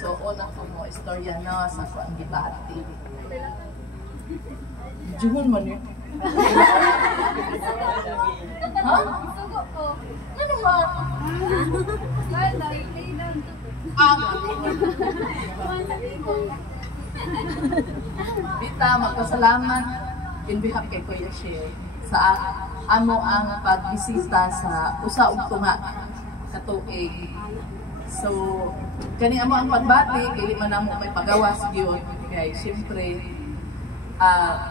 So, una ko mo istorya na sa ko ang gibati. Juhon man yun. Ha? Ano ba? Bita, magpasalamat in behalf kay Kuya Shea sa amo ang pagbisita sa usa ug tunga sa tuig. So, kani amo ang pagbati, kay man namo may pagawas gyud kay syempre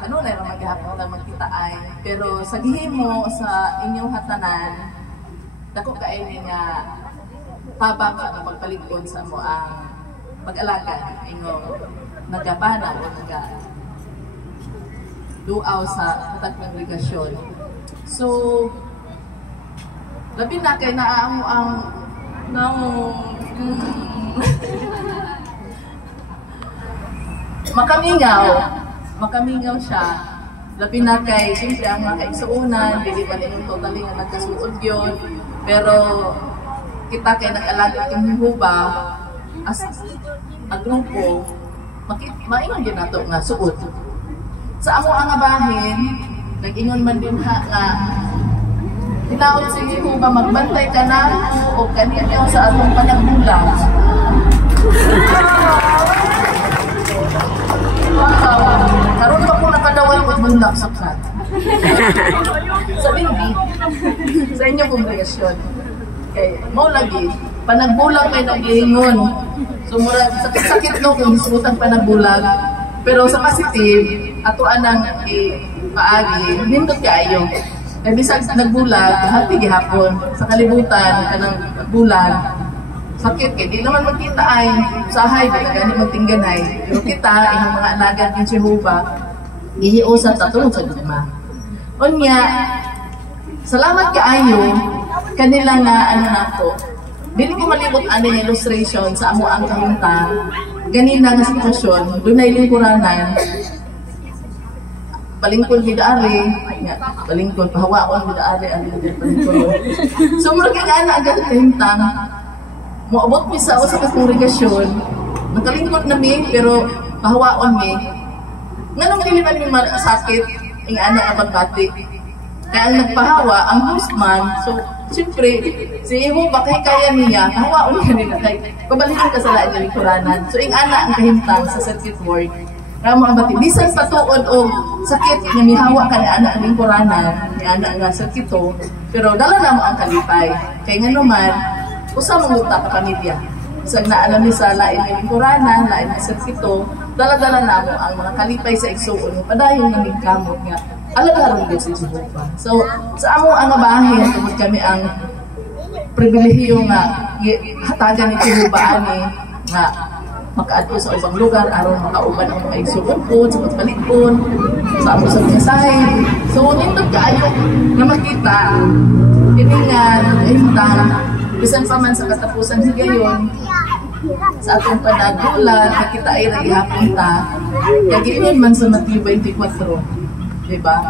kanunay ra maghapon ta magkita ay, pero sa gihimo sa inyong hatanan dako kay ni nga tabang sa pagpalig-on sa mo ang pag-alaga inyong nagabana o duaw sa katag kongregasyon. So, labi na kay naamo ang makamingaw siya. Labi na kay siyempre ang mga kaigsuunan, hindi pa rin totally nga nagkasuod yun. Pero kita kay nag-alaga kang huba as a grupo, maingon din nato nga suod. Sa amo ang abahin, nag-ingon man din ha nga tinaod sige kung ba magbantay ka na o kanina sa atong panagbulang. Karoon pa po nakadawal ko bundak sa kat. Sa bindi, sa inyong kongregasyon. Kaya mo lagi, panagbulang may nag-iingon. So mura, sakit-sakit no kung hisutang panagbulang. Pero sa positive, ato anang paagi, nindot kaayo. Kaya bisag nagbulag, happy gihapon. Sa kalibutan, kanang bulag, sakit kaya di naman magkita ay usahay, gani magtingganay. Pero kita, yung mga alagan ng Jehovah, ihiusan tatulog sa luma. Unya, salamat kaayo, kanila nga ano nato. Dili ko malibot aning illustration sa amo ang kahintang. Ganina nga sitwasyon, doon ay lingkuranan. Palingkol bidaari, palingkol, pahawaon bidaari, palingkol. So, mura ka na agad kahintang. Moabot mi sa sa kongregasyon, nakalingkod na mi, pero pahawaon mi. Nga nang dili man mi sakit, ang anak ang pagbati. Kaya ang nagpahawa, ang hostman, so, siyempre, si Iho, bakay kaya niya, pahawaon ka nila, kay pabalikan ka sa laan yung lingkuranan. So, ang anak ang kahintang sa circuit board. Ramo ang bati, bisan patuod o sakit nga mihawa ka ni anak ang lingkuranan, ni anak nga circuito, pero dala na mo ang kalipay. Kaya nga naman, usa mong gupta ka pamilya. Isag na alam ni sa lain ng lingkuranan, lain ng circuito, dala-dala na mo ang mga kalipay sa igsuon, padayon ng lingkamot nga, alagaran din si Jehovah. So, sa among ang abahin, tungkol kami ang pribilehiyo nga hatagan ni Jehovah ani nga makaadto sa ibang lugar aron makauban ang mga igsuon po sa pagpaligpon sa among sa mensahe. So, nindot kaayo na makita kini nga kahintang bisan pa man sa katapusan higayon sa atong panagbulan nakita ay nagihapon ta kagilin man sa Matthew 24. Diba?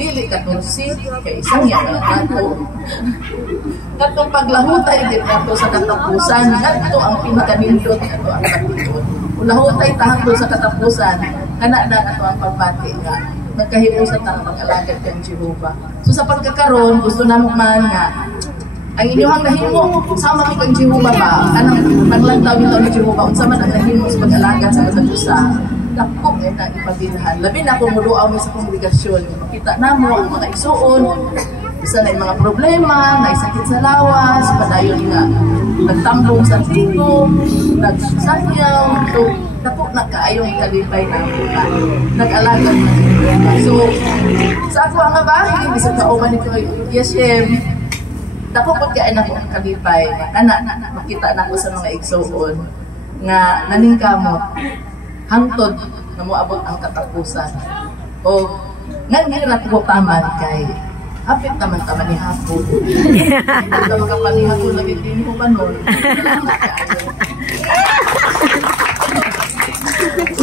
Dili katong sit, kay isang yan nato. Katong paglahutay, di nato sa katapusan. Nato ang pinakanindot, nato ang kapitod. Kung lahutay tahang sa katapusan, kana na nato ang pagbati nga. Nagkahiusan na mag-alagad kang Jehovah. So sa pagkakaroon, gusto na mo man nga, ang inyong nahimo, sama mi kang Jehovah ba? Kanang naglantaw nito ni Jehovah, unsa man ang nahimo sa pag-alagad sa matag-usa. Dako ay naipabilhan. Labi na kung muluaw mo sa kongregasyon. Makita na mo ang mga igsuon. Isa na yung mga problema, naisakit sa lawas, padayon nga nagtambong sa tigo, nagsanyaw. So, dako na kaayong kalipay na nag-alaga na. So, sa ako ang abahin, isang kauman nito kay Yeshem, dako po kaya na ang kalipay. Kana, makita na ko sa mga igsuon nga naningkamot. Hangtod na moabot ang katapusan. O nangirat ko taman kay hapit naman taman ni hapon. Ito makapanihapon lagi din ko pa nun.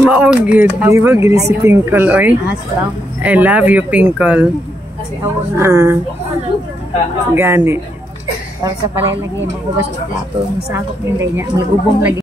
Maugid, di ba gini si Pinkol, oy? I love you, Pinkol. Gani. Para sa palay lagi, magubas ang plato, masakop nila niya, may ubong lagi.